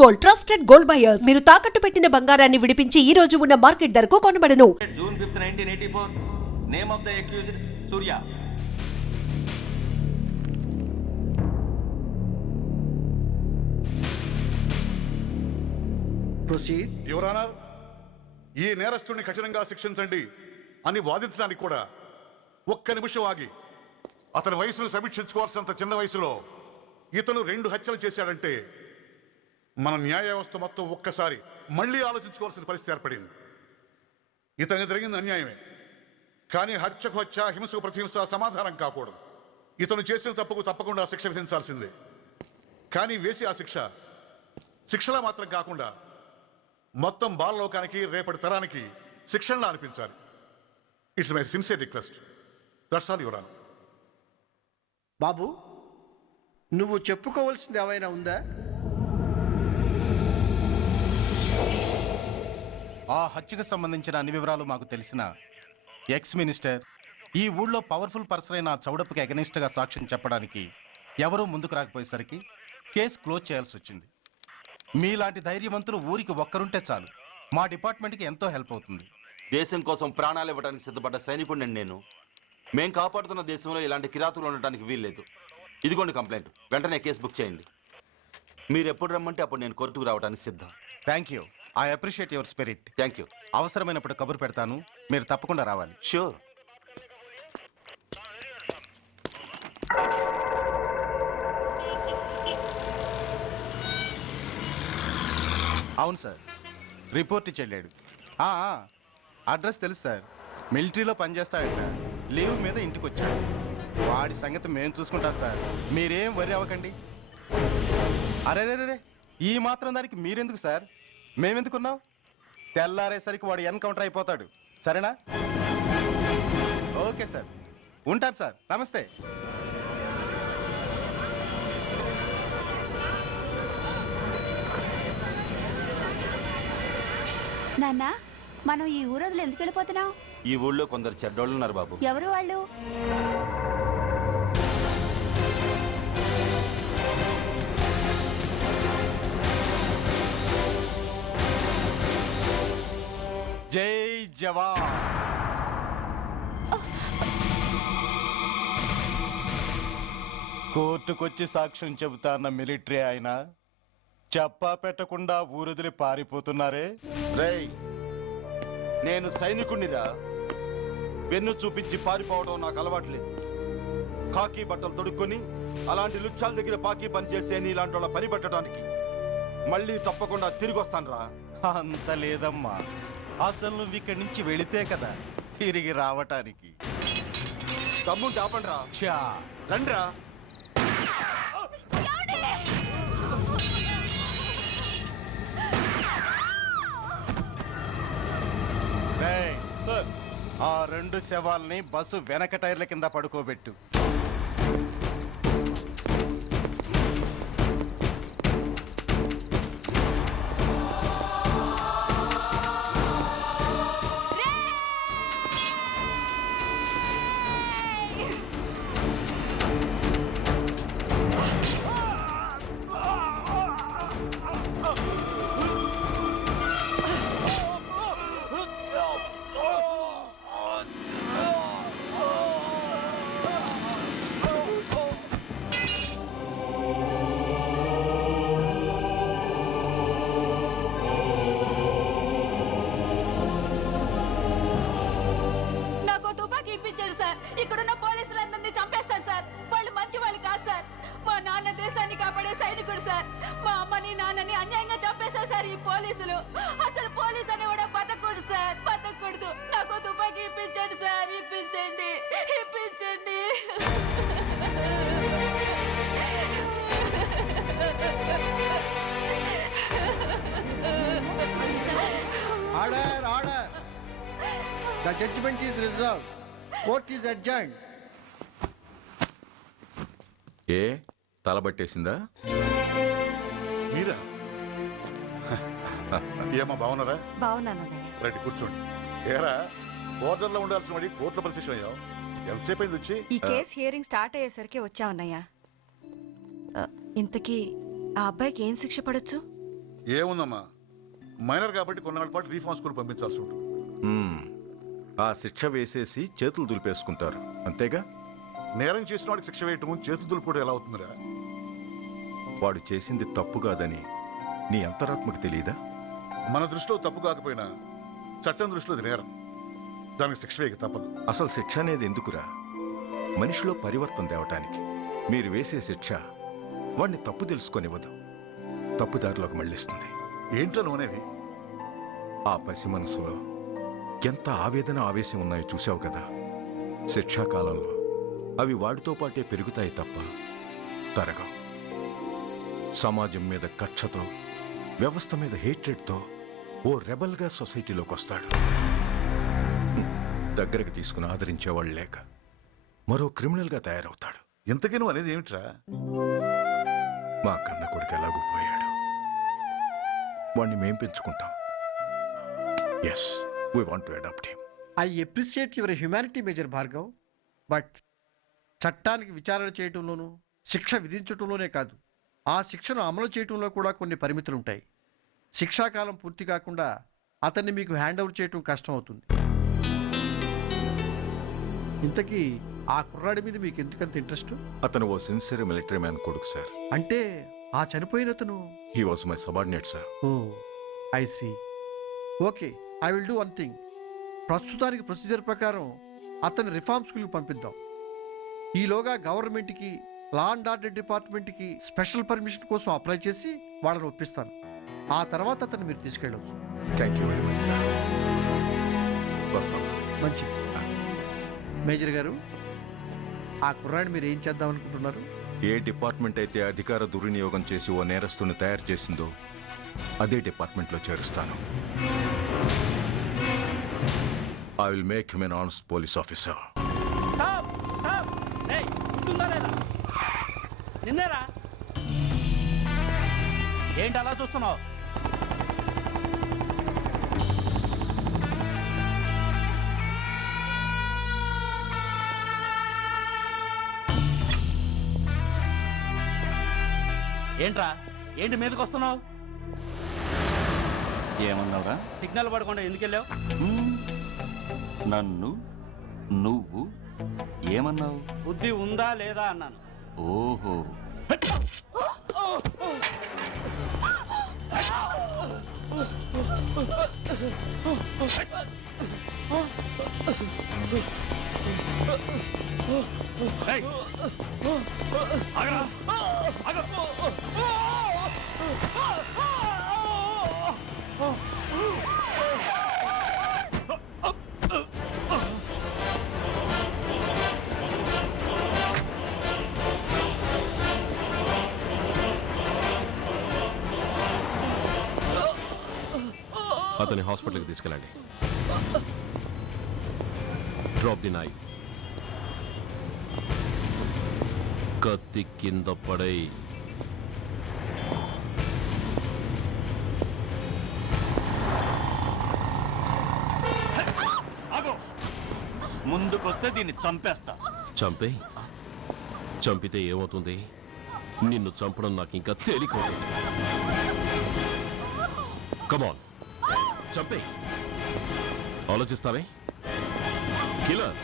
Gold trusted gold buyers మీరు తాకట్టు పెట్టిన బంగారాన్ని విడిపించి ఈ రోజు ఉన్న మార్కెట్ ధరకు కొనబడను. June 5th, 1984. Name of the accused Surya. Proceed. Your honour, ఈ నేరస్తుడిని కఠినంగా శిక్షించండి అని వాదించడానికి కూడా ఒక్క నిమిషం ఆగి అతని వయసును సమీక్షించుకోవాల్సినంత చిన్న వయసులో ఇతను 2 హత్యలు చేశాడంటే మన న్యాయ వ్యవస్థ మొత్తం ఒక్కసారి మళ్లీ ఆలోచించుకోవాల్సిన పరిస్థితి ఏర్పడింది. ఇతనికి జరిగింది అన్యాయమే, కానీ హత్యకు హత్య, హింసకు ప్రతిహింస సమాధానం కాకూడదు. ఇతను చేసిన తప్పుకు తప్పకుండా శిక్ష విధించాల్సిందే. కానీ వేసి ఆ శిక్షలా మాత్రం కాకుండా మొత్తం బాలలోకానికి, రేపటి తరానికి శిక్షణలా అనిపించాలి. It's my sincere request. That's all your honour. బాబు, నువ్వు చెప్పుకోవాల్సింది ఏమైనా ఉందా? ఆ హత్యకు సంబంధించిన అన్ని వివరాలు మాకు తెలిసిన ఎక్స్ మినిస్టర్ ఈ ఊళ్ళో పవర్ఫుల్ పర్సన్ అయిన చౌడప్పకి అగెనిస్ట్ గా సాక్ష్యం చెప్పడానికి ఎవరూ ముందుకు రాకపోయేసరికి కేసు క్లోజ్ చేయాల్సి వచ్చింది. మీలాంటి ధైర్యవంతులు ఊరికి ఒక్కరుంటే చాలు, మా డిపార్ట్మెంట్కి ఎంతో హెల్ప్ అవుతుంది. దేశం కోసం ప్రాణాలు ఇవ్వడానికి సిద్ధపడ్డ సైనికుడిని నేను. మేం కాపాడుతున్న దేశంలో ఇలాంటి కిరాతులు ఉండటానికి వీల్లేదు. ఇదిగోండి కంప్లైంట్, వెంటనే కేసు బుక్ చేయండి. మీరు ఎప్పుడు రమ్మంటే అప్పుడు నేను కోర్టుకు రావడానికి సిద్ధం. Thank you, I appreciate your spirit. Thank you. అవసరమైనప్పుడు కబురు పెడతాను, మీరు తప్పకుండా రావాలి. షూర్. అవును సార్, రిపోర్ట్ ఇచ్చి వెళ్ళాడు. అడ్రస్ తెలుసు సార్, మిలిటరీలో పనిచేస్తాడట. లీవ్ మీద ఇంటికి వచ్చాడు. వాడి సంగతి మేము చూసుకుంటాం సార్, మీరేం వరి అవ్వకండి. అరే, ఈ మాత్రం దానికి మీరెందుకు సార్, మేమెందుకున్నాం? తెల్లారేసరికి వాడు ఎన్కౌంటర్ అయిపోతాడు. సరేనా? ఓకే సార్, ఉంటారు సార్. నమస్తే. నాన్న, మనం ఈ ఊరొదిలి ఎందుకు వెళ్ళిపోతున్నాం? ఈ ఊళ్ళో కొందరు చెడ్డోళ్ళు ఉన్నారు బాబు. ఎవరు వాళ్ళు? జై జవాన్. కోర్టుకొచ్చి సాక్ష్యం చెబుతా అన్న మిలిటరీ ఆయన చెప్పా పెట్టకుండా ఊరొదిలి పారిపోతున్నారే. రేయ్, నేను సైనికుణ్ణిరా. వెన్ను చూపించి పారిపోవడం నాకు అలవాట్లేదు. కాకి బట్టలు తొడుక్కొని అలాంటి లుచ్చాల దగ్గర పాకి పని చేసే ఇలాంటి వాళ్ళ పని పెట్టడానికి మళ్ళీ తప్పకుండా తిరిగి వస్తానురా. అంత లేదమ్మా, అసలు నువ్వు ఇక్కడి నుంచి వెళితే కదా తిరిగి రావటానికి. తమ్ముంటే ఆపండిరా. ఛా, రండిరా. రేయ్, ఆ 2 శవాల్ని బస్సు వెనక టైర్ల కింద పడుకోబెట్టు. ఇక్కడున్న పోలీసులందరినీ చంపేస్తారు సార్. వాళ్ళు మంచి వాళ్ళు కాదు సార్. మా నాన్న దేశాన్ని కాపాడే సైనికుడు సార్. మా అమ్మని నాన్నని అన్యాయంగా చంపేశారు సార్ ఈ పోలీసులు. అసలు పోలీసు అని కూడా బతకూడదు సార్, బతకూడదు. నాకు తుపాకీ ఇప్పించండి సార్, ఇప్పించండి. Order. The judgment is reserved. Court is adjourned. ఏ తలబట్టేసిందా? మీరా? ఏమా బాగున్నారా? బాగున్నాను. రండి కూర్చోండి. ఏరా, బోర్డర్లో ఉండాల్సిన వాడి కోర్టులో పరిశీలన అయ్యావు. ఎంతసేపు అయింది వచ్చి? ఈ కేసు హియరింగ్ స్టార్ట్ అయ్యేసరికి వచ్చావన్నయ్య. ఇంతకీ ఆ అబ్బాయికి ఏం శిక్ష పడొచ్చు? ఏముందమ్మా, మైనర్ కాబట్టి కొన్నాళ్ళ పాటు రీఫార్మ్ స్కూల్ పంపించాల్సి ఉంటుంది. ఆ శిక్ష వేసేసి చేతులు దులిపేసుకుంటారు అంతేగా? నేరం చేసిన వాడికి శిక్ష వేయటం చేతులు దులుపుకోవడం ఎలా అవుతుందిరా? వాడు చేసింది తప్పు కాదని నీ అంతరాత్మకు తెలియదా? మన దృష్టిలో తప్పు కాకపోయినా చట్టం దృష్టిలో అది నేరం. దానికి శిక్ష వేయక తప్పదు. అసలు శిక్ష అనేది ఎందుకురా? మనిషిలో పరివర్తన తేవటానికి. మీరు వేసే శిక్ష వాడిని తప్పు తెలుసుకొనివ్వదు, తప్పుదారిలోకి మళ్ళిస్తుంది. ఏంటో నువ్వనేది? ఆ పసి మనసులో ఎంత ఆవేదన ఆవేశం ఉన్నాయో చూశావు కదా. శిక్షాకాలంలో అవి వాడితో పాటే పెరుగుతాయి తప్ప తరగవు. సమాజం మీద కక్షతో, వ్యవస్థ మీద హేట్రెడ్తో ఓ రెబల్గా సొసైటీలోకి వస్తాడు. దగ్గరకు తీసుకుని ఆదరించేవాళ్ళు లేక మరో క్రిమినల్గా తయారవుతాడు. ఇంతకీ నువ్వు అనేది ఏమిట్రా? మా కన్న కొడుకు ఎలాగూ పోయాడు, వాణ్ణి మేం పెంచుకుంటాం. Yes, we want to adopt him. I appreciate your humanity major Bhargav, but చట్టానికి విచారణ చేయటంలోనూ శిక్ష విధించటంలోనే కాదు, ఆ శిక్షను అమలు చేయటంలో కూడా కొన్ని పరిమితులు ఉంటాయి. శిక్షాకాలం పూర్తి కాకుండా అతన్ని మీకు హ్యాండ్ ఓవర్ చేయటం కష్టం అవుతుంది. ఇంతకీ ఆ కుర్రాడి మీద మీకు ఎందుకంత ఇంట్రెస్ట్? అతను ఓ సిన్సియర్ మిలిటరీ మ్యాన్ కొడుకు సార్. అంటే ఆ చనిపోయిన అతను? He was my subordinate sir. Oh I see. Okay, I will do one thing. ప్రస్తుతానికి ప్రొసీజర్ ప్రకారం అతన్ని రిఫార్మ్ స్కూల్కి పంపిద్దాం. ఈలోగా గవర్నమెంట్కి, లా అండ్ ఆర్డర్ డిపార్ట్మెంట్కి స్పెషల్ పర్మిషన్ కోసం అప్లై చేసి వాళ్ళని ఒప్పిస్తాను. ఆ తర్వాత అతన్ని మీరు తీసుకెళ్ళవచ్చు. Thank you very much sir. వస్తాం సార్. మంచిది. మేజర్ గారు, ఆ కుర్రాడిని మీరు ఏం చేద్దాం అనుకుంటున్నారు? ఏ డిపార్ట్మెంట్ అయితే అధికార దుర్వినియోగం చేసి ఓ నేరస్తుని తయారు చేసిందో అదే డిపార్ట్మెంట్లో చేరుస్తాను. I will make him an honest police officer. నిన్నేరా ఏంటి అలా చూస్తున్నావు? ఏంట్రా, ఏంటి మీదకి వస్తున్నావు? ఏమన్నావురా? సిగ్నల్ పడకుండా ఎందుకు వెళ్ళావు? నన్ను నువ్వు ఏమన్నావు? బుద్ధి ఉందా లేదా అన్నాను. ఓహో, అతని హాస్పిటల్కి తీసుకెళ్ళండి. Drop the knife. కత్తి కింద పడై. ముందుకొస్తే దీన్ని చంపేస్తా. చంపే. చంపితే ఏమవుతుంది? నిన్ను చంపడం నాకు ఇంకా తేలికవుతుంది. కమాన్, చంపే. ఆలోచిస్తావే కిల్లర్?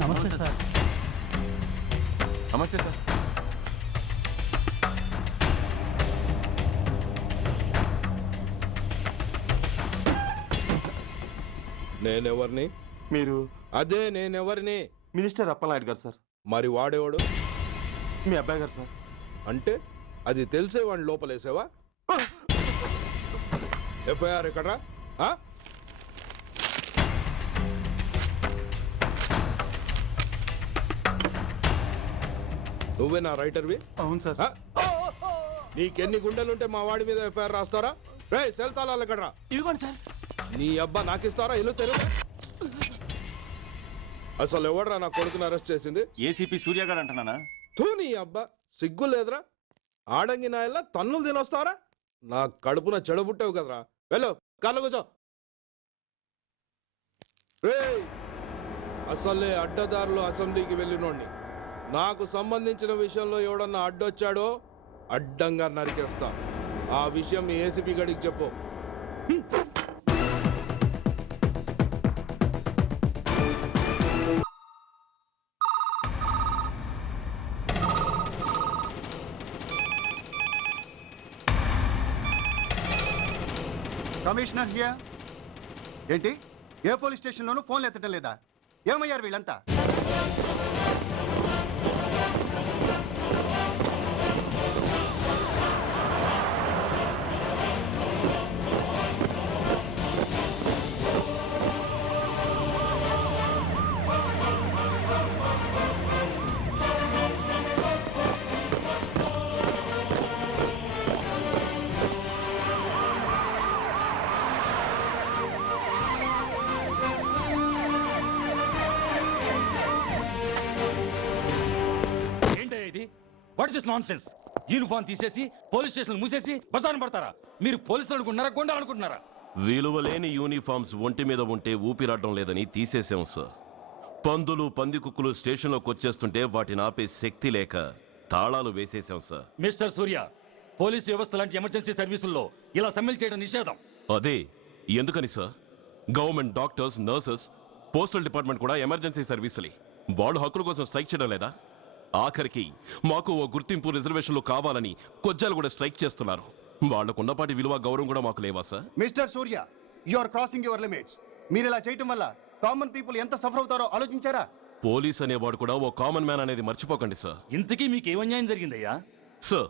నమస్తే సార్. నమస్తే సార్. నేనెవరిని? మీరు అదే నేనెవరిని? మినిస్టర్ అప్పలనాయుడు గారు సార్. మరి వాడేవాడు? మీ అబ్బాయి గారు సార్. అంటే అది తెలిసే వాడిని లోపలేసావా? ఎఫ్ఐఆర్ ఎక్కడ్రా? నువ్వే నా రైటర్వి? అవును సార్. నీకెన్ని గుండెలుంటే మా వాడి మీద ఎఫ్ఐఆర్ రాస్తారా? రే సెల్ తాళాలు ఎక్కడ్రా? ఇవ్వండి సార్. నీ అబ్బా నాకిస్తారా? ఇల్లు తెరువు. అసలు ఎవడ్రా నా కొడుకుని అరెస్ట్ చేసింది? ఏసీపీ సూర్య గారు అంటున్నానా? తూ నీ అబ్బా సిగ్గు లేదురా? ఆడంగి నాయల్లా తన్నులు తినొస్తారా? నా కడుపున చెడబుట్టావు కదరా. వెళ్ళు కార్లో కూర్చో. రే అసలే అడ్డదారులు అసెంబ్లీకి వెళ్ళినోండి. నాకు సంబంధించిన విషయంలో ఎవడన్నా అడ్డొచ్చాడో అడ్డంగా నరికేస్తా. ఆ విషయం మీ ఏసీపీ గడికి చెప్పు. Commissioner here. ఏంటి ఏ పోలీస్ స్టేషన్లోనూ ఫోన్లు ఎత్తడం లేదా? ఏమయ్యారు వీళ్ళంతా? What is nonsense? యూనిఫామ్ తీసేసి పోలీస్ స్టేషన్ మూసేసి బజార్ను పడతారా? మీరు పోలీసులు అనుకుంటున్నారా, గుండాలు అనుకుంటున్నారా? విలువలేని యూనిఫామ్స్ ఒంటి మీద ఉంటే ఊపిరాడడం లేదని తీసేసాం సార్. పందులు పందికుక్కులు స్టేషన్లోకి వచ్చేస్తుంటే వాటిని ఆపే శక్తి లేక తాళాలు వేసేసాం సార్. మిస్టర్ సూర్య, పోలీసు వ్యవస్థ లాంటి ఎమర్జెన్సీ సర్వీసుల్లో ఇలా సమ్మెలు చేయడం నిషేధం. అదే ఎందుకని sir? Government doctors, nurses, postal department కూడా ఎమర్జెన్సీ సర్వీసులే. వాళ్ళు హక్కుల కోసం స్ట్రైక్ చేయడం లేదా? ఆఖరికి మాకు ఓ గుర్తింపు రిజర్వేషన్లు కావాలని కొజ్జాలు కూడా స్ట్రైక్ చేస్తున్నారు. వాళ్లకున్నపాటి విలువ గౌరవం కూడా మాకు లేవా sir? Mister Surya, you are crossing your limits. మీరు ఇలా చేయటం వల్ల కామన్ పీపుల్ ఎంత సఫర్ అవుతారో ఆలోచించారా? పోలీస్ అనేవాడు కూడా ఓ కామన్ మ్యాన్ అనేది మర్చిపోకండి సార్. ఇంతకీ మీకు ఏమన్యాయం జరిగిందయ్యా? సార్,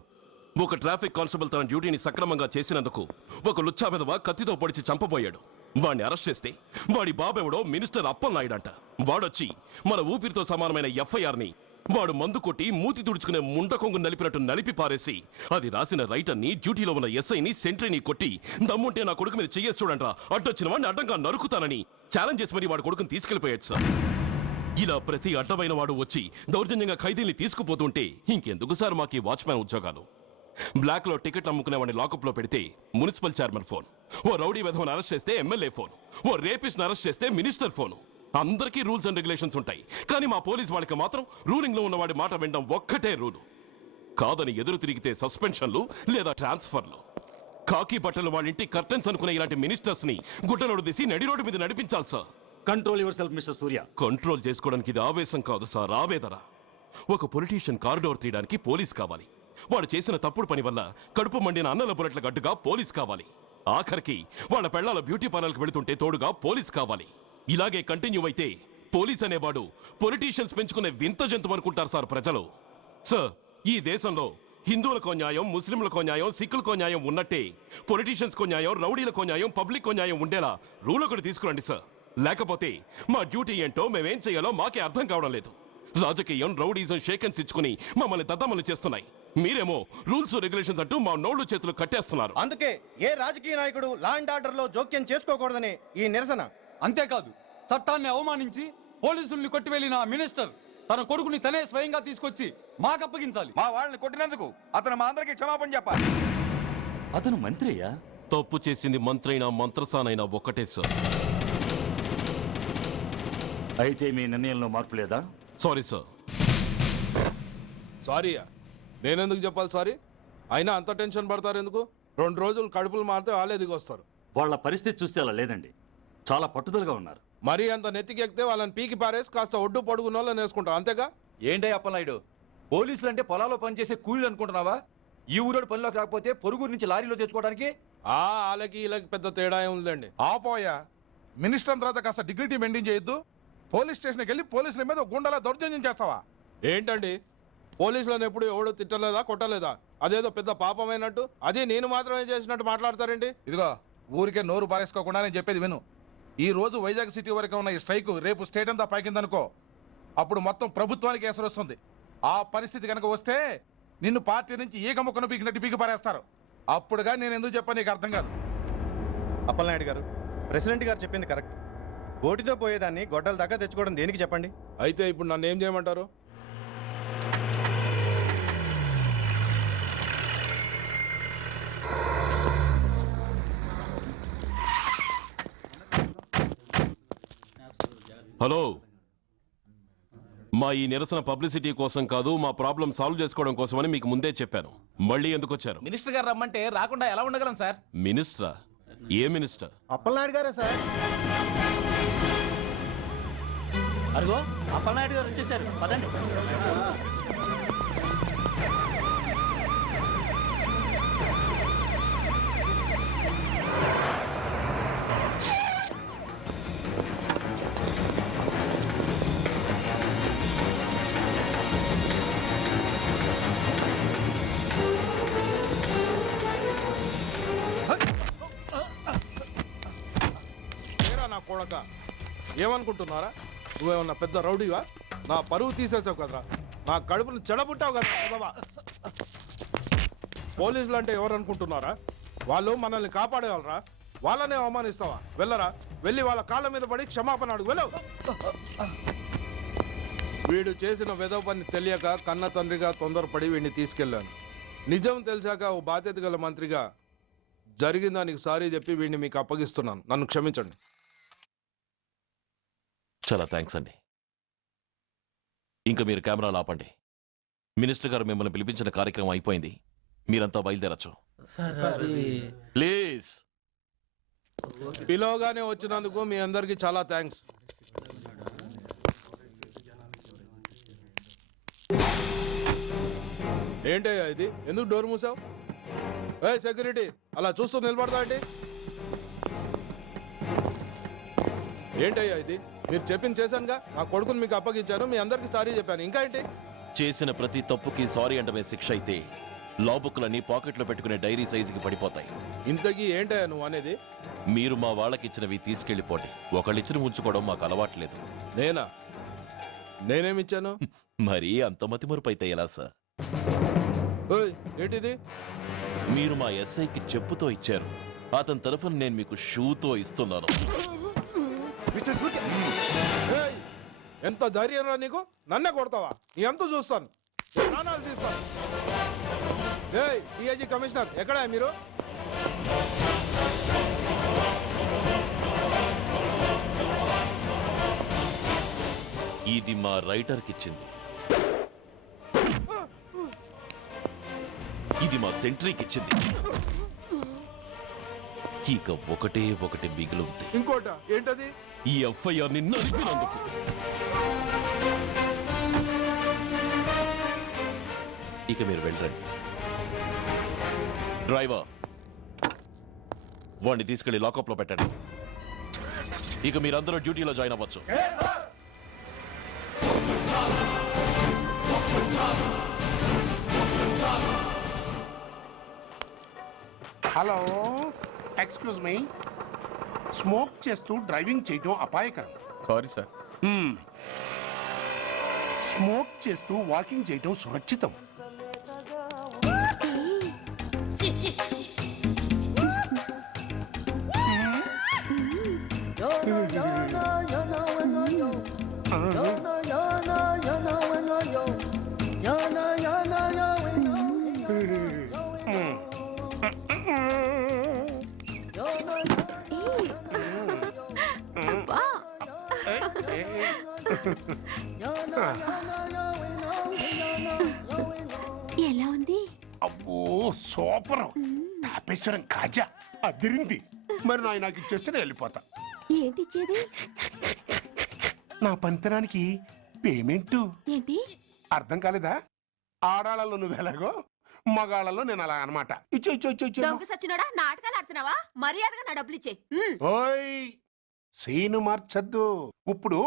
ఒక ట్రాఫిక్ కానిస్టేబుల్ తన డ్యూటీని సక్రమంగా చేసినందుకు ఒక లుచ్చా విధవ కత్తితో పొడిచి చంపబోయాడు. వాడిని అరెస్ట్ చేస్తే వాడి బాబెవడో మినిస్టర్ అప్పలనాయుడు అంట. వాడొచ్చి మన ఊపిరితో సమానమైన ఎఫ్ఐఆర్ ని వాడు మందు కొట్టి మూతి తుడుచుకునే ముండకొంగు నలిపినట్టు నలిపి పారేసి అది రాసిన రైటర్ని డ్యూటీలో ఉన్న ఎస్ఐని సెంట్రీని కొట్టి దమ్ముంటే నా కొడుకు మీద చెయ్యేసి చూడంట్రా అడ్డొచ్చిన వాడిని అడ్డంగా నరుకుతానని ఛాలెంజ్ చేసి మరి వాడు కొడుకుని తీసుకెళ్లిపోయాడు సార్. ఇలా ప్రతి అడ్డమైన వాడు వచ్చి దౌర్జన్యంగా ఖైదీల్ని తీసుకుపోతుంటే ఇంకెందుకు సార్ మాకు ఈ వాచ్మ్యాన్ ఉద్యోగాలు? బ్లాక్ లో టికెట్లు అమ్ముకునేవాడిని లాకప్ లో పెడితే మున్సిపల్ చైర్మన్ ఫోన్, ఓ రౌడీ విధవను అరెస్ట్ చేస్తే ఎమ్మెల్యే ఫోన్, ఓ రేపిస్ట్ అరెస్ట్ చేస్తే మినిస్టర్ ఫోన్. అందరికీ రూల్స్ అండ్ రెగ్యులేషన్స్ ఉంటాయి, కానీ మా పోలీస్ వాళ్ళకి మాత్రం రూలింగ్ లో ఉన్నవాడి మాట వినడం ఒక్కటే రూలు. కాదని ఎదురు తిరిగితే సస్పెన్షన్లు లేదా ట్రాన్స్ఫర్లు. కాకి బట్టలు వాళ్ళ ఇంటి కర్టెన్స్ అనుకునే ఇలాంటి మినిస్టర్స్ ని గుడ్డలోడు తీసి నడి రోడ్డు మీద నడిపించాలి sir. Control your self mister Surya. Control చేసుకోవడానికి ఇది ఆవేశం కాదు సార్, ఆవేదన. ఒక పొలిటీషియన్ కారిడోర్ తీయడానికి పోలీస్ కావాలి. వాడు చేసిన తప్పుడు పని వల్ల కడుపు మండిన అన్నల బుల్లెట్ల గడ్డుగా పోలీస్ కావాలి. ఆఖరికి వాళ్ళ పెళ్లాల బ్యూటీ పార్లర్కి వెళుతుంటే తోడుగా పోలీస్ కావాలి. ఇలాగే కంటిన్యూ అయితే పోలీస్ అనేవాడు పొలిటీషియన్స్ పెంచుకునే వింత జంతువు అనుకుంటారు సార్ ప్రజలు. సార్, ఈ దేశంలో హిందువులకో న్యాయం, ముస్లింలకో న్యాయం, సిక్కులకో న్యాయం ఉన్నట్టే పొలిటీషియన్స్కో న్యాయం, రౌడీలకో న్యాయం, పబ్లిక్కో న్యాయం ఉండేలా రూల్ ఒకటి తీసుకురండి సార్. లేకపోతే మా డ్యూటీ ఏంటో మేమేం చేయాలో మాకే అర్థం కావడం లేదు. రాజకీయం, రౌడీజం షేకెన్స్ ఇచ్చుకుని మమ్మల్ని దద్దమలు చేస్తున్నాయి. మీరేమో రూల్స్ రెగ్యులేషన్స్ అంటూ మా నోళ్లు చేతులు కట్టేస్తున్నారు. అందుకే ఏ రాజకీయ నాయకుడు లా అండ్ ఆర్డర్ లో జోక్యం చేసుకోకూడదని ఈ నిరసన. అంతేకాదు, చట్టాన్ని అవమానించి పోలీసుల్ని కొట్టివెళ్లిన మినిస్టర్ తన కొడుకుని తనే స్వయంగా తీసుకొచ్చి మాకు అప్పగించాలి. మా వాళ్ళని కొట్టినందుకు అతను మా అందరికీ క్షమాపణ చెప్పాలి. అతను మంత్రియా? తప్పు చేసింది మంత్రైనా మంత్రసానైనా ఒక్కటే సార్. అయితే మీ నిర్ణయంలో మార్పు లేదా? Sorry sir. సారీయా? నేనెందుకు చెప్పాలి సారీ? అయినా అంత టెన్షన్ పడతారు ఎందుకు? 2 రోజులు కడుపులు మారితే వాళ్ళే దిగొస్తారు. వాళ్ళ పరిస్థితి చూస్తే అలా లేదండి, చాలా పట్టుదలగా ఉన్నారు. మరీ అంత నెత్తికెక్కితే వాళ్ళని పీకి పారేసి కాస్త ఒడ్డు పొడుగున్న వాళ్ళని వేసుకుంటాం, అంతేగా? ఏంటి అప్పలనాయుడు, పోలీసులు అంటే పొలాల్లో పనిచేసే కూలీలు అనుకుంటున్నావా? ఈ ఊరోడు పనిలోకి రాకపోతే పొరుగురు నుంచి లారీలో తెచ్చుకోవడానికి వాళ్ళకి వీళ్ళకి పెద్ద తేడా ఉందండి. ఆపోయా, మినిస్టర్ తర్వాత కాస్త డిగ్నిటీ మెయింటైన్ చేయొద్దు. పోలీస్ స్టేషన్కి వెళ్ళి పోలీసుల మీద గుండాల దౌర్జన్యం చేస్తావా? ఏంటండి, పోలీసులను ఎప్పుడు ఎవడు తిట్టలేదా, కొట్టలేదా? అదేదో పెద్ద పాపమైనట్టు, అదే నేను మాత్రమే చేసినట్టు మాట్లాడతారేంటి? ఇదిగో, ఊరికే నోరు పారేసుకోకుండా నేను చెప్పేది విను. ఈ రోజు వైజాగ్ సిటీ వరకు ఉన్న ఈ స్ట్రైక్ రేపు స్టేట్ అంతా పైకిందనుకో, అప్పుడు మొత్తం ప్రభుత్వానికి ఎసరు వస్తుంది. ఆ పరిస్థితి కనుక వస్తే నిన్ను పార్టీ నుంచి ఈగ ముక్కను పీకినట్టు పీకి పారేస్తారు. అప్పుడుగా నేను ఎందుకు చెప్పాను నీకు అర్థం కాదు. అప్పలనాయుడు గారు, ప్రెసిడెంట్ గారు చెప్పింది కరెక్ట్. ఓటితో పోయేదాన్ని గొడ్డల దాకా తెచ్చుకోవడం దేనికి చెప్పండి? అయితే ఇప్పుడు నన్ను ఏం చేయమంటారు? హలో, మా ఈ నిరసన పబ్లిసిటీ కోసం కాదు, మా ప్రాబ్లం సాల్వ్ చేసుకోవడం కోసమని మీకు ముందే చెప్పాను. మళ్ళీ ఎందుకు వచ్చారు? మినిస్టర్ గారు రమ్మంటే రాకుండా ఎలా ఉండగలం సార్? మినిస్టరా? ఏ మినిస్టర్? అప్పలనాయుడు గారే సార్. అదిగో అప్పలనాయుడు గారు వచ్చేసారు, పదండి. కొడక, ఏమనుకుంటున్నారా? నువ్వేమన్నా పెద్ద రౌడీవా? నా పరువు తీసేసావు కదరా, నా కడుపును చెడబుట్టావు కదా. పోలీసులు అంటే ఎవరు అనుకుంటున్నారా? వాళ్ళు మనల్ని కాపాడేవాళ్ళరా? వాళ్ళనే అవమానిస్తావా? వెళ్ళరా, వెళ్ళి వాళ్ళ కాళ్ళ మీద పడి క్షమాపణ అడుగు, వెళ్ళవు. వీడు చేసిన వెధవ పని తెలియక కన్న తండ్రిగా తొందరపడి వీడిని తీసుకెళ్లాను. నిజం తెలిసాక ఓ బాధ్యత గల మంత్రిగా జరిగిన దానికి సారీ చెప్పి వీడిని మీకు అప్పగిస్తున్నాను. నన్ను క్షమించండి. చాలా థ్యాంక్స్ అండి. ఇంకా మీరు కెమెరాలు ఆపండి. మినిస్టర్ గారు మిమ్మల్ని పిలిపించిన కార్యక్రమం అయిపోయింది, మీరంతా బయలుదేరచ్చు ప్లీజ్. పిలవగానే వచ్చినందుకు మీ అందరికీ చాలా థ్యాంక్స్. ఏంటయ్యా ఇది, ఎందుకు డోర్ మూసావు? ఏ సెక్యూరిటీ, అలా చూస్తూ నిలబడతా ఏంటి? ఏంటయ్యా ఇది? మీరు చెప్పింది చేశానుగా, నా కొడుకుని మీకు అప్పగించాను, మీ అందరికీ సారీ చెప్పాను, ఇంకా ఏంటి? చేసిన ప్రతి తప్పుకి సారీ అంటమే శిక్ష అయితే లా బుక్లన్నీ పాకెట్లో పెట్టుకునే డైరీ సైజుకి పడిపోతాయి. ఇంతకీ ఏంటయ్యా నువ్వు అనేది? మీరు మా వాళ్ళకిచ్చినవి తీసుకెళ్లిపోండి. ఒకళ్ళిచ్చిన ఉంచుకోవడం మాకు అలవాట్లేదు. నేనా? నేనేమిచ్చాను? మరి అంత మతిమరుపు అయితే ఎలా సార్? ఓయ్, ఏంటిది? మీరు మా ఎస్ఐకి చెప్పుతో ఇచ్చారు, అతని తరఫున నేను మీకు షూతో ఇస్తున్నాను. ఏయ్, ఎంత ధైర్యం రా నీకు? నన్నే కొడతావా? నీ ఎంత చూస్తాను, ప్రాణాలు తీస్తాను. ఏయ్, డిఐజీ కమిషనర్ ఎక్కడా మీరు? ఇది మా రైటర్కి ఇచ్చింది, ఇది మా సెంట్రీకి ఇచ్చింది. ఇక ఒకటి మిగిలింది. ఇంకోట ఏంటది? ఈ ఎఫ్ఐఆర్ ని నలిపినందుకు. ఇక మీరు వెళ్ళండి. డ్రైవర్, వాడిని తీసుకెళ్లి లాకప్ లో పెట్టండి. ఇక మీరందరూ డ్యూటీలో జాయిన్ అవ్వచ్చు. Hello, excuse me. స్మోక్ చేస్తూ డ్రైవింగ్ చేయటం అపాయకరం. Sorry sir. స్మోక్ చేస్తూ వాకింగ్ చేయటం సురక్షితం. ఎలా ఉంది? అబ్బో సూపర్. తాపేశ్వరం కాజా అదిరింది. మరి నాకు ఇచ్చేస్తే నేను వెళ్ళిపోతా. ఏంటి ఇచ్చేది? నా పంతనానికి పేమెంట్. ఏంటి అర్థం కాలేదా? ఆడాళ్ళలో నువ్వు ఎలాగో, మగాళ్ళలో నేను అలా అనమాట. దొంగ సచ్చినోడా, నాటకాలు ఆడుతున్నావా? మర్యాదగా నా డబ్బులు ఇచ్చే. ఓయ్, సీను మార్చద్దు. ఇప్పుడు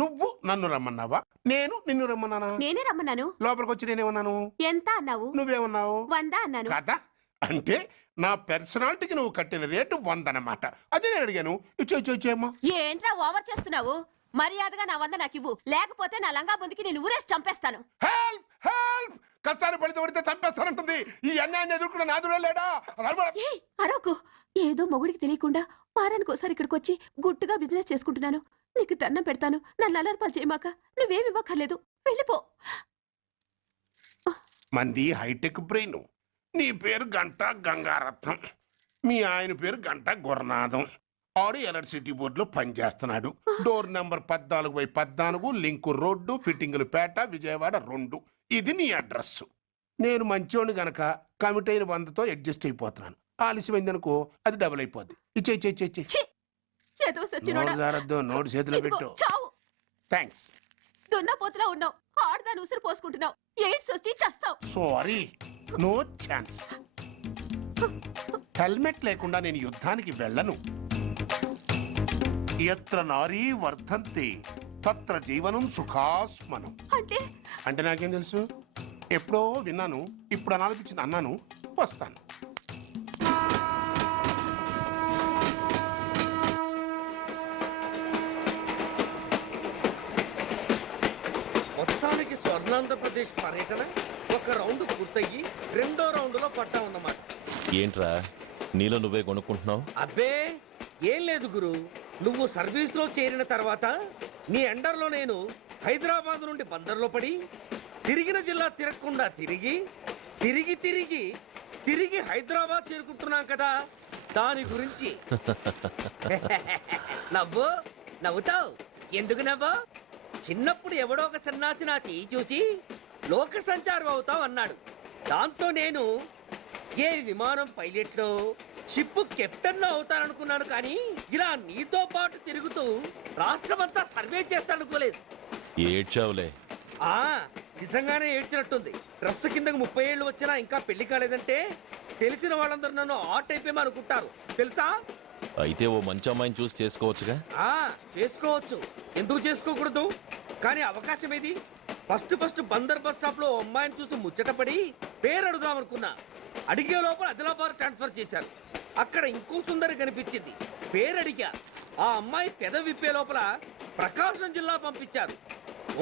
నువ్వు నన్ను రమ్మన్నావా, నేను నిన్ను రమ్మన్నానా? నేనే రమ్మన్నాను. లోపలికి వచ్చి నేనేమన్నాను? ఎంత అన్నావు? నువ్వేమన్నావు? 100 అన్నాను. కదా, అంటే నా పర్సనాలిటీకి నువ్వు కట్టిన రేటు 100 అన్నమాట. అదే నేను అడిగాను. ఇచ్చేమ్మా. ఏంట్రా ఓవర్ చేస్తున్నావు? మర్యాదగా నా 100 నాకు ఇవ్వు, లేకపోతే నా లంగా ముందుకి నేను ఊరేసి చంపేస్తాను. Help help! కష్టాలు పడితే చంపేస్తానంటుంది. ఈ అన్యాయాన్ని ఎదుర్కొన్న నాదుడే లేడా? అరవకు. ఏదో మొగుడికి తెలియకుండా వారానికి ఒకసారి ఇక్కడికి వచ్చి గుట్టుగా బిజినెస్ చేసుకుంటున్నాను. నీకు దండం పెడతాను, నన్ను అలర్పాలు చేయమాక. నువ్వేమి ఇవ్వక్కర్లేదు, వెళ్ళిపో. మంది హైటెక్ బ్రెయిన్. నీ పేరు గంట గంగారత్నం, మీ ఆయన పేరు గంట గురనాథం. ఆడు ఎలక్ట్రిసిటీ బోర్డులో పనిచేస్తున్నాడు. డోర్ నెంబర్ 14/14, లింకు రోడ్డు, ఫిట్టింగులు పేట, విజయవాడ 2. ఇది నీ అడ్రస్. నేను మంచోని గనక కమిట్ అయిన 100తో అడ్జస్ట్ అయిపోతున్నాను. ఆలస్యమైందనుకో అది డబుల్ అయిపోద్ది. నోటు చేతిలో పెట్టు. థ్యాంక్స్. దున్నపోతులా ఉన్నావు, ఆడదాని ఉసురు పోసుకుంటున్నావు. ఎయిడ్స్ వచ్చి చస్తావు. Sorry, no chance. హెల్మెట్ లేకుండా నేను యుద్ధానికి వెళ్ళను. ఎత్ర నారీ వర్ధంతి తత్ర జీవనం సుఖాస్మనం. అంటే నాకేం తెలుసు? ఎప్పుడో విన్నాను, ఇప్పుడు అనాలనిపించింది అన్నాను. వస్తాను. మొత్తానికి స్వర్ణాంధ్రప్రదేశ్ పర్యటన ఒక రౌండ్ పూర్తయ్యి 2వ రౌండ్లో పట్టా ఉన్నమాట. ఏంట్రా నీలో నువ్వే కొనుక్కుంటున్నావు? అబ్బే ఏం లేదు గురు. నువ్వు సర్వీస్ లో చేరిన తర్వాత నీ అండర్లో నేను హైదరాబాద్ నుండి బందర్లో పడి తిరిగిన జిల్లా తిరగకుండా తిరిగి హైదరాబాద్ చేరుకుంటున్నాం కదా, దాని గురించి. నవ్వుతావు ఎందుకు నవ్వు? చిన్నప్పుడు ఎవడో ఒక సన్నాసి నా చెయ్యి చూసి లోక సంచారం అవుతావు అన్నాడు. దాంతో నేను ఏ విమానం పైలట్లో, షిప్ కెప్టెన్ అవుతాననుకున్నాను. కానీ ఇలా నీతో పాటు తిరుగుతూ రాష్ట్రమంతా సర్వే చేస్తాననుకోలేదు. ఏడ్చావులే. నిజంగానే ఏడ్చినట్టుంది. డ్రెస్ కిందకు 30 ఏళ్ళు వచ్చినా ఇంకా పెళ్లి కాలేదంటే తెలిసిన వాళ్ళందరూ నన్ను ఆట్ అయిపోయి అనుకుంటారు తెలుసా? అయితే ఓ మంచి అమ్మాయిని చూసి చేసుకోవచ్చుగా? చేసుకోవచ్చు, ఎందుకు చేసుకోకూడదు? కానీ అవకాశం ఏది? ఫస్ట్ బందర్ బస్ స్టాప్ లో అమ్మాయిని చూసి ముచ్చటపడి పేరు అడుగుదాం అనుకున్నా. అడిగే లోపల ఆదిలాబాద్ ట్రాన్స్ఫర్ చేశారు. అక్కడ ఇంకో సుందరి కనిపించింది, పేరు అడిగా. ఆ అమ్మాయి పెద విప్పే లోపల ప్రకాశం జిల్లా పంపించారు.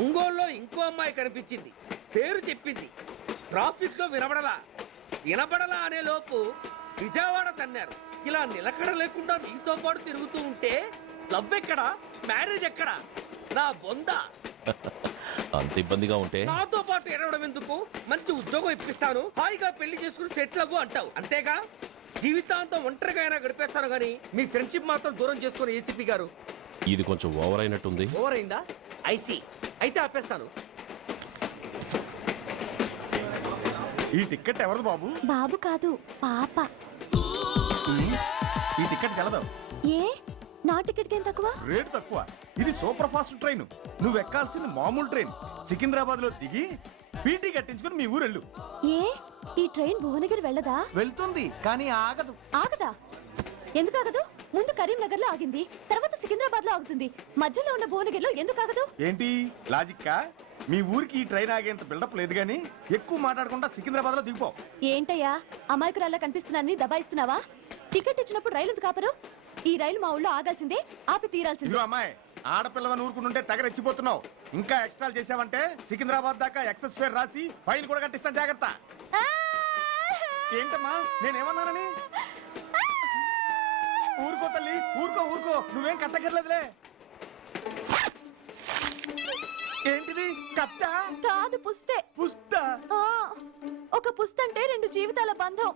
ఒంగోలులో ఇంకో అమ్మాయి కనిపించింది, పేరు చెప్పింది, ట్రాఫిక్ లో వినబడలా అనే లోపు విజయవాడ తన్నారు. ఇలా నిలకడ లేకుండా నీతో పాటు తిరుగుతూ ఉంటే లవ్ ఎక్కడా, మ్యారేజ్ ఎక్కడా? నా బొంద. అంత ఇబ్బందిగా ఉంటే నాతో పాటు ఎడవడం ఎందుకు? మంచి ఉద్యోగం ఇప్పిస్తాను, హాయిగా పెళ్లి చేసుకుని సెటిల్ అవ్వు అంటావు అంతేగా? జీవితాంతం ఒంటరిగా అయినా గడిపేస్తాను గానీ మీ ఫ్రెండ్షిప్ మాత్రం దూరం చేసుకుని ఏసీపీ గారు. ఇది కొంచెం ఓవర్ అయినట్టుంది. ఓవర్ అయిందా? ఐసీ, అయితే ఆపేస్తాను. ఈ టికెట్ ఎవరిది బాబు? బాబు కాదు, పాప. ఈ టికెట్ గెలదావు. ఏ నా టికెట్ ఏం తక్కువ? రేటు తక్కువ. ఇది సూపర్ ఫాస్ట్ ట్రైన్. నువ్వు ఎక్కాల్సింది మామూలు ట్రైన్. సికింద్రాబాద్ లో దిగి పీటీ కట్టించుకుని మీ ఊరెళ్ళు. ఏ ఈ ట్రైన్ భువనగిరి వెళ్ళదా? వెళ్తుంది కానీ ఆగదు. ఆగదా? ఎందుకు ఆగదు? ముందు కరీంనగర్ లో ఆగింది, తర్వాత సికింద్రాబాద్ లో ఆగుతుంది. మధ్యలో ఉన్న భువనగిరిలో ఎందుకు ఆగదు? ఏంటి లాజిక్కా? మీ ఊరికి ఈ ట్రైన్ ఆగేంత బిల్డప్ లేదు గానీ ఎక్కువ మాట్లాడకుండా సికింద్రాబాద్ లో దిగిపో. ఏంటయ్యా అమాయకురాల్లా కనిపిస్తున్నానని దబాయిస్తున్నావా? టికెట్ ఇచ్చినప్పుడు రైలు ఎందుకు ఆపరు? ఈ రైలు మా ఊళ్ళో ఆగాల్సిందే, ఆపి తీరాల్సిందే. ఇదిగో అమ్మాయి, ఆడపిల్లవని ఊరుకుంటుంటే తెగరెచ్చిపోతున్నావు. ఇంకా ఎక్స్ట్రాలు చేసావంటే సికింద్రాబాద్ దాకా ఎక్సెస్ ఫేర్ రాసి ఫైన్ కూడా కట్టిస్తాను, జాగ్రత్త. ఏంటమ్మా నేనేమన్నానని? ఊరుకో తల్లి, ఊరుకో ఊరుకో, నువ్వేం కట్టగర్లేదులే. ఏంటిది? కట్ట కాదు, పుస్తే. పుస్త? ఒక పుస్తంటే 2 జీవితాల బంధం.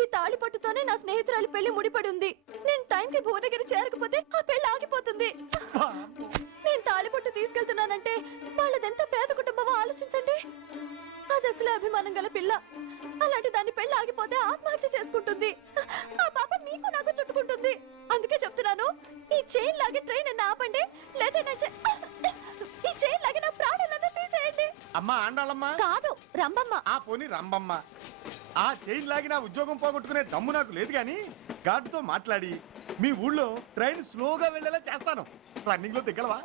ఈ తాళి పట్టుతోనే నా స్నేహితురాలి పెళ్లి ముడిపడి ఉంది. నేను టైంకి భువనగిరి చేరకపోతే ఆ పెళ్లి ఆగిపోతుంది. నేను తాళిపట్టు తీసుకెళ్తున్నానంటే వాళ్ళదెంత పేద కుటుంబమో ఆలోచించండి. అది అసలు అభిమానం గల పిల్ల. అలాంటి దాని పెళ్లి ఆగిపోతే ఆత్మహత్య చేసుకుంటుంది. ఆ పాప మీకు నాకు చుట్టుకుంటుంది. అందుకే చెప్తున్నాను, ఈ చైన్ లాగే ట్రైన్ ఆపండి, లేదా ఈ చైన్ లాగే నా ప్రాణాలను తీసేయండి. అమ్మా ఆండాళ్ళమ్మ కాదు, రంబమ్మ. ఆ పోని రంబమ్మ. ఆ చైన్ లాగి నా ఉద్యోగం పోగొట్టుకునే దమ్ము నాకు లేదు గాని గార్డుతో మాట్లాడి మీ ఊళ్ళో ట్రైన్ స్లోగా వెళ్ళేలా చేస్తాను. రన్నింగ్ లో దిగలవా?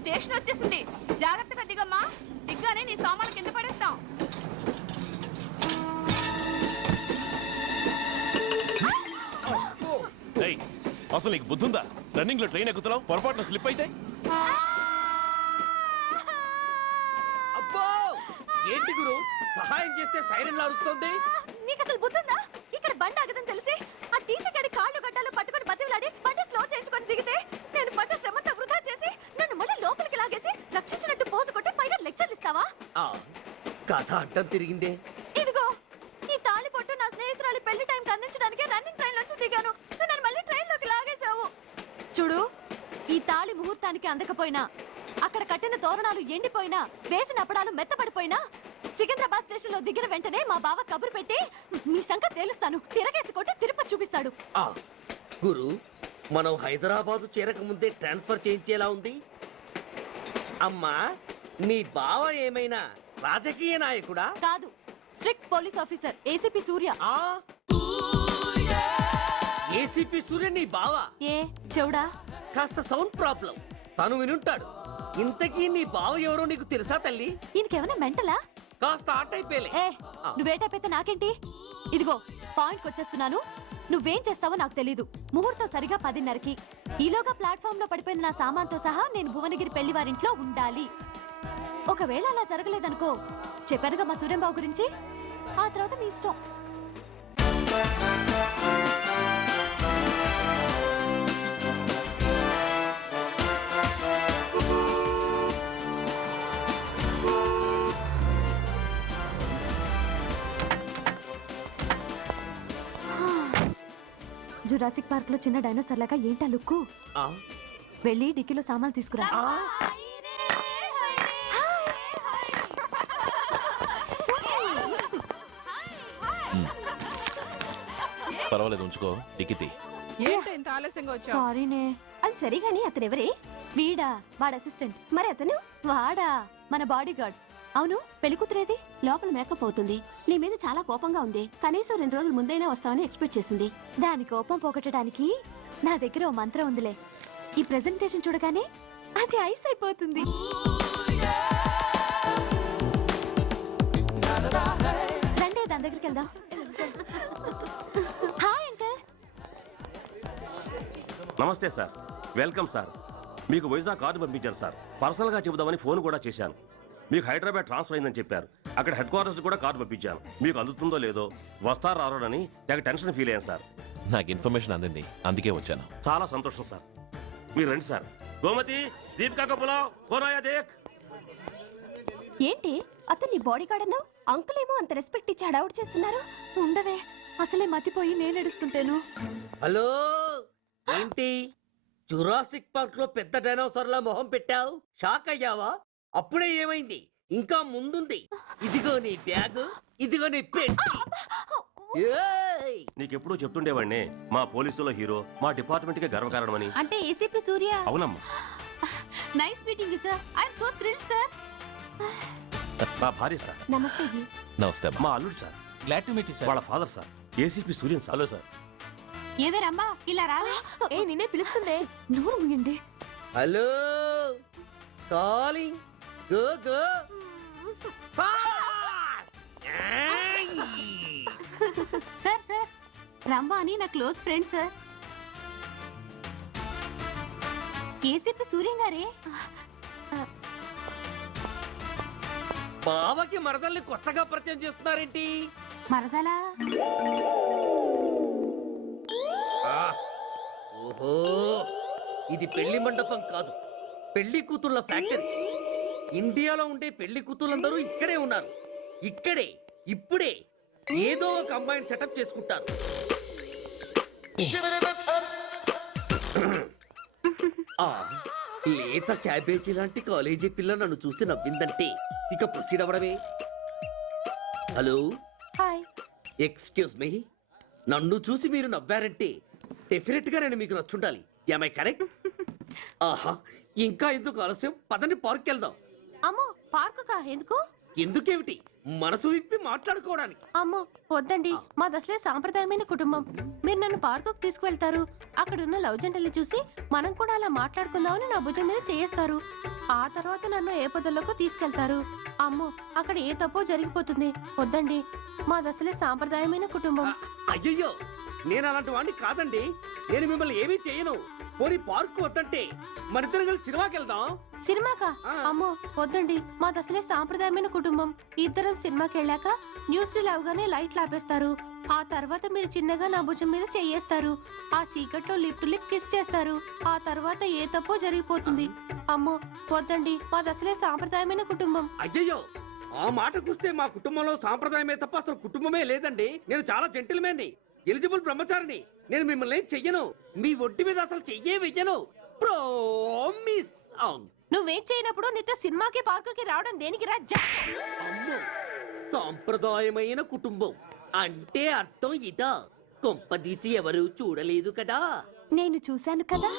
స్టేషన్ వచ్చేసింది, జాగ్రత్తగా దిగమ్మా. దిగ్గానే నీ సామాన్లు కింద పడేస్తాం. అసలు నీకు బుద్ధుందా? రన్నింగ్ లో ట్రైన్ ఎక్కుతున్నావు, పొరపాటున స్లిప్ అయితే? అబ్బో ఏంటి గురు, సహాయం చేస్తే సైరన్ అరుస్తుంది. నీకు అసలు బుద్ధుందా? ఇక్కడ బండి ఆగదని తెలిసి ఆ టీసీ గడి కాళ్ళు గడ్డాలు పట్టుకొని బతిలాడి బండి స్లో చేయించుకొని దిగితే నేను పడ్డ శ్రమంతా వృధా చేసి నన్ను మళ్ళీ లోపలికి లాగేసి రక్షించినట్టు పోసు కొట్టి పైగా లెక్చర్లు ఇస్తావా? కథ అడ్డం తిరిగిందే. ఇదిగో ఈ తాళి పొట్టు నా స్నేహితురాలి పెళ్లి టైంకి అందించడానికి రన్నింగ్ ట్రైన్ నుంచి దిగాను. నన్ను మళ్ళీ ట్రైన్ లోకి లాగేశావు. చూడు, ఈ తాళి ముహూర్తానికి అందకపోయినా, అక్కడ కట్టిన తోరణాలు ఎండిపోయినా, వేసిన అప్పడాలు మెత్తపడిపోయినా, సికింద్రాబాద్ స్టేషన్ లో దిగిన వెంటనే మా బావ కబురు పెట్టి మీ సంగతి తేలుస్తాను, తిరగేసి కొట్టి తిరుపతి చూపిస్తాడు. గురు, మనం హైదరాబాద్ చేరక ముందే ట్రాన్స్ఫర్ చేయించేలా ఉంది. అమ్మా, నీ బావ ఏమైనా రాజకీయ నాయకుడా? కాదు, స్ట్రిక్ట్ పోలీస్ ఆఫీసర్, ఏసీపీ సూర్య. ఏసీపీ సూర్య నీ బావ? ఏ చెవుడా? కాస్త సౌండ్ ప్రాబ్లం, తను వినుంటాడు. ఇంతకీ నీ బావ ఎవరో నీకు తెలుసా తల్లి? ఈయనకేమైనా మెంటలా? కాస్త ఆటైపోయలే. నువ్వేటైపోతే నాకేంటి? ఇదిగో పాయింట్కి వచ్చేస్తున్నాను. నువ్వేం చేస్తావో నాకు తెలీదు. ముహూర్తం సరిగా 10:30కి. ఈలోగా ప్లాట్ఫామ్ లో పడిపోయిన నా సామాన్తో సహా నేను భువనగిరి పెళ్లి వారింట్లో ఉండాలి. ఒకవేళ అలా జరగలేదనుకో, చెప్పానుగా మా సూర్యంబాబు గురించి, ఆ తర్వాత మీ ఇష్టం. జురాసిక్ పార్క్ లో చిన్న డైనోసార్ లాగా ఏంటా లుక్కు? వెళ్ళి డిక్కీలో సామాన్లు తీసుకురా. పర్వాలేదు, ఉంచుకో. టికెట్ ఏంటి ఇంత ఆలస్యంగా వచ్చావు? సారీనే. అది సరిగాని అతను ఎవరే? వీడా, వాడు అసిస్టెంట్. మరి అతను వాడా, మన బాడీ గార్డ్. అవును, పెళ్లి కూతురేది? లోపల మేకప్ అవుతుంది. నీ మీద చాలా కోపంగా ఉంది. కనీసం 2 రోజుల ముందైనా వస్తావని ఎక్స్పెక్ట్ చేసింది. దాని కోపం పోగొట్టడానికి నా దగ్గర ఓ మంత్రం ఉందిలే. ఈ ప్రెజెంటేషన్ చూడగానే అది ఐస్ అయిపోతుంది. రండి, దాని దగ్గరికి వెళ్దాం. Hi uncle. నమస్తే సార్, వెల్కమ్ సార్. మీకు వైజాగ్ కార్డు పంపించారు సార్. పర్సనల్గా చెబుదామని ఫోన్ కూడా చేశాను. మీకు హైదరాబాద్ ట్రాన్స్ఫర్ అయిందని చెప్పారు. అక్కడ హెడ్ క్వార్టర్స్ కూడా కార్డు పంపించాను. మీకు అందుతుందో లేదో, వస్తారో రారోనని తెగ టెన్షన్ ఫీల్ అయ్యాను సార్. నాకు ఇన్ఫర్మేషన్ అందింది, అందుకే వచ్చాను. చాలా సంతోషం సార్. మీరు రండి సార్. గోమతి, దీపికా కపులో కోరాయా దేక్. ఏంటి అతన్ని బాడీ గార్డ్ అన్నావు? అంకుల్ ఏమో అంత రెస్పెక్ట్ ఇచ్చి హడావుడు చేస్తున్నారు. ఉండవే, అసలే మతిపోయి నేను ఏడుస్తుంటాను. హలో, ఏంటి జురాసిక్ పార్క్ లో పెద్ద డైనోసార్ల మొహం పెట్టావు? షాక్ అయ్యావా? అప్పుడే ఏమైంది? ఇంకా ముందుంది. ఇదిగో నీ బ్యాగ్, ఇదిగో నీ పెట్టి. నీకెప్పుడు చెప్తుండేవాడిని మా పోలీసులో హీరో, మా డిపార్ట్మెంట్ కి గర్వకారణమని. అంటే ఏసీపీ సూర్య. అవునమ్మా. Nice meeting sir. I'm so thrilled sir. మా భార్య సార్. నమస్తే జీ. నమస్తే. మా అల్లుడు సార్. Glad to meet you sir. వాళ్ళ father sir, ACP Suryan sir. Hello sir. ఏవే రమ్మా, ఇలా రావే. ఏ నిన్నే పిలుస్తుందే. నోరు మూయండి. Hello, calling. Go go. Sir sir, Ramma అని నా close friend sir. ACP Suryam గారే. బావకి మరదల్ని కొత్తగా పరిచయం చేస్తున్నారేంటి? మరదలా? ఓహో, ఇది పెళ్లి మండపం కాదు, పెళ్లి కూతుళ్ళ ఫ్యాక్టరీ. ఇండియాలో ఉండే పెళ్లి కూతుళ్ళందరూ ఇక్కడే ఉన్నారు. ఇక్కడే ఇప్పుడే ఏదో ఒక అమ్మాయిని సెటప్ చేసుకుంటారు. లేత క్యాబేజీ లాంటి కాలేజీ పిల్ల నన్ను చూసి నవ్విందంటే ఇక ప్రొసీడ్ అవ్వడమే. Hello, hi. ఎక్స్క్యూజ్ మీ, నన్ను చూసి మీరు నవ్వారంటే డెఫినెట్ గా నేను మీకు నచ్చుండాలి. Am I correct? ఆహా, ఇంకా ఎందుకు ఆలస్యం? పదండి పార్క్ వెళ్దాం. అమ్మో, పార్కు కా? ఎందుకు? ఎందుకేమిటి, మనసు విప్పి మాట్లాడుకోవడానికి. అమ్మో వద్దండి, మాది అసలే సాంప్రదాయమైన కుటుంబం. మీరు నన్ను పార్కుకు తీసుకువెళ్తారు, అక్కడ ఉన్న లవ్ జంటలు చూసి మనం కూడా అలా మాట్లాడుకుందామని నా భుజం మీద చేస్తారు. ఆ తర్వాత నన్ను ఏ పొదల్లోకి తీసుకెళ్తారు. అమ్మో, అక్కడ ఏ తప్పో జరిగిపోతుంది. వద్దండి, మాది అసలే సాంప్రదాయమైన కుటుంబం. అయ్యయ్యో, నేను అలాంటి వాడిని కాదండి. నేను మిమ్మల్ని ఏమీ చేయను. పోనీ పార్క్ వద్దంటే మరిద్దరం కలిసి సినిమాకి వెళ్దాం. సినిమాకా? అమ్మో వద్దండి, మాది అసలే సాంప్రదాయమైన కుటుంబం. ఇద్దరం సినిమాకి వెళ్ళాక న్యూస్ అవగానే లైట్లు ఆపేస్తారు. ఆ తర్వాత మీరు చిన్నగా నా భుజం మీద చెయ్యేస్తారు. ఆ చీకట్లో లిప్ టు లిప్ కిస్ చేస్తారు. ఆ తర్వాత ఏ తప్పో జరిగిపోతుంది. అమ్మో వద్దండి, మాది అసలే సాంప్రదాయమైన కుటుంబం. అయ్యయ్యో, ఆ మాటకొస్తే మా కుటుంబంలో సాంప్రదాయమే తప్ప అసలు కుటుంబమే లేదండి. నేను చాలా జెంటిల్మెన్ని, ఎలిజిబుల్ బ్రహ్మచారిని. నేను మిమ్మల్ని ఏం చెయ్యను. మీ ఒంటి మీద అసలు చెయ్యే వెయ్యను. ప్రామిస్. అవును, నువ్వేం చేయనప్పుడు నీతో సినిమాకి పార్కుకి రావడం దేనికి రా? అమ్మో, సాంప్రదాయమైన కుటుంబం అంటే అర్థం ఇదా? కొంపదీసి ఎవరు చూడలేదు కదా? నేను చూశాను కదా.